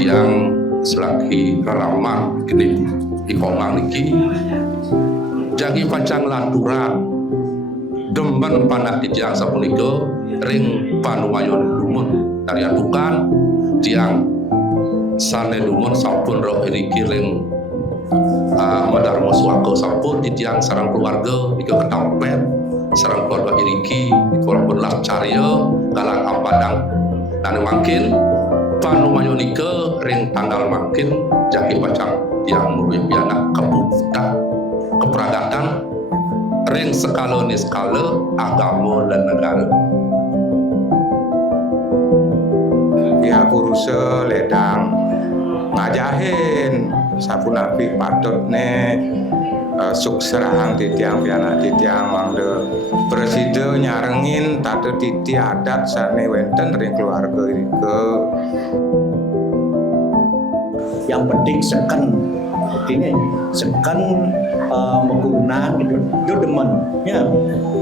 yang selagi ramah kini ikomang niki jagi pancang latura demen panah tiang sapunika ring panuwayon dumun dari adukan tiang sane dumun sampun roh iriki ring Madarmo Swarga sampun titiang sarang keluarga ika ketampet sarang keluarga iriki walaupun lah carya galang ampadang dan makin panumayon ika ring tanggal makin jaki pacang tiang mulai piana kebuta keperagatan ring skala niskala agama dan negara ya kurusa ledang ngajahin sabun api patut ne sukserahang titiang piana titiang mangde presiden nyarengin tata titi adat sane wenten ring keluarga ke yang penting seken ini seken menggunakan itu demen ya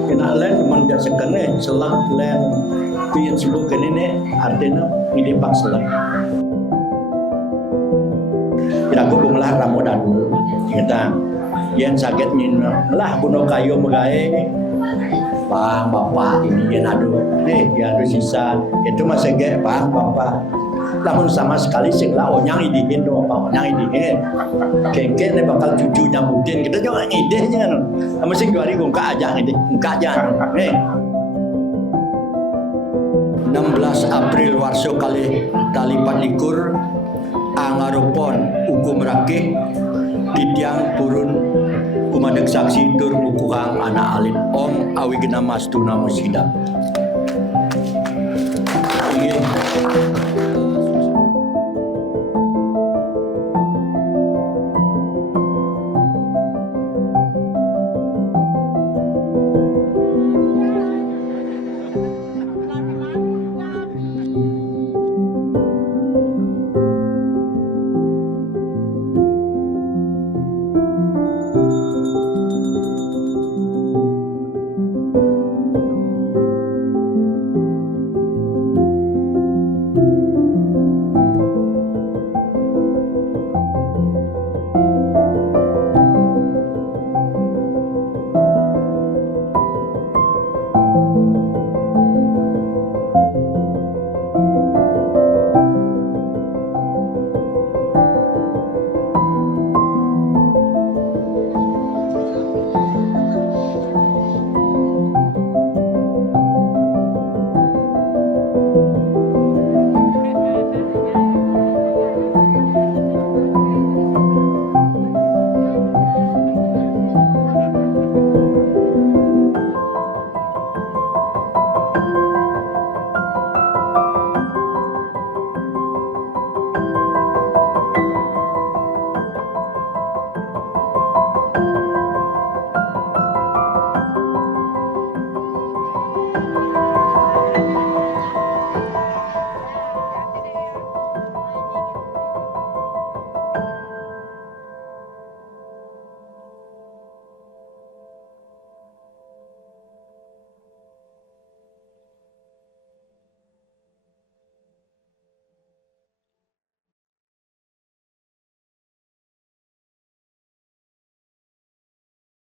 kena lain demen jak seken selak lain pian sulu ini artinya ide pak selak kita gubung lah ramu dadu kita yang sakit nina lah bunuh kayu megai bang bapak ini yang adu dia adu sisa itu masih gak bang bapak namun sama sekali sih lah onyang idihin doang apa onyang idihin kengke nih bakal cucunya mungkin kita juga idenya masih dua hari ngungka aja ide ngungka aja nih 16 April warso kali 24 angaropon hukum rakik titiang turun umadek saksi tur mukuhang anak alit om awi gena mas tuna musida.